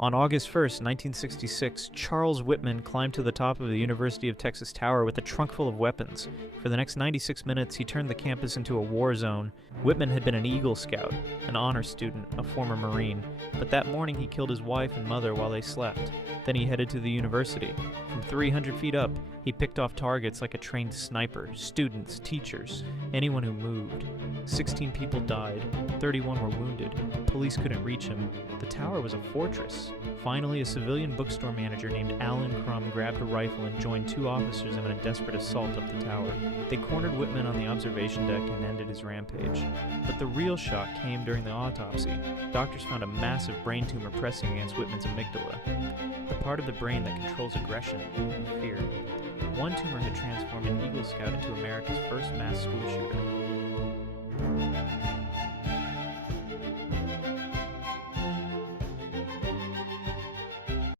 On August 1st, 1966, Charles Whitman climbed to the top of the University of Texas Tower with a trunk full of weapons. For the next 96 minutes, he turned the campus into a war zone. Whitman had been an Eagle Scout, an honor student, a former Marine, but that morning he killed his wife and mother while they slept. Then he headed to the university. From 300 feet up, he picked off targets like a trained sniper, students, teachers, anyone who moved. 16 people died, 31 were wounded. Police couldn't reach him. The tower was a fortress. Finally, a civilian bookstore manager named Alan Crum grabbed a rifle and joined two officers in a desperate assault up the tower. They cornered Whitman on the observation deck and ended his rampage. But the real shock came during the autopsy. Doctors found a massive brain tumor pressing against Whitman's amygdala, the part of the brain that controls aggression and fear. One tumor had transformed an Eagle Scout into America's first mass school shooter.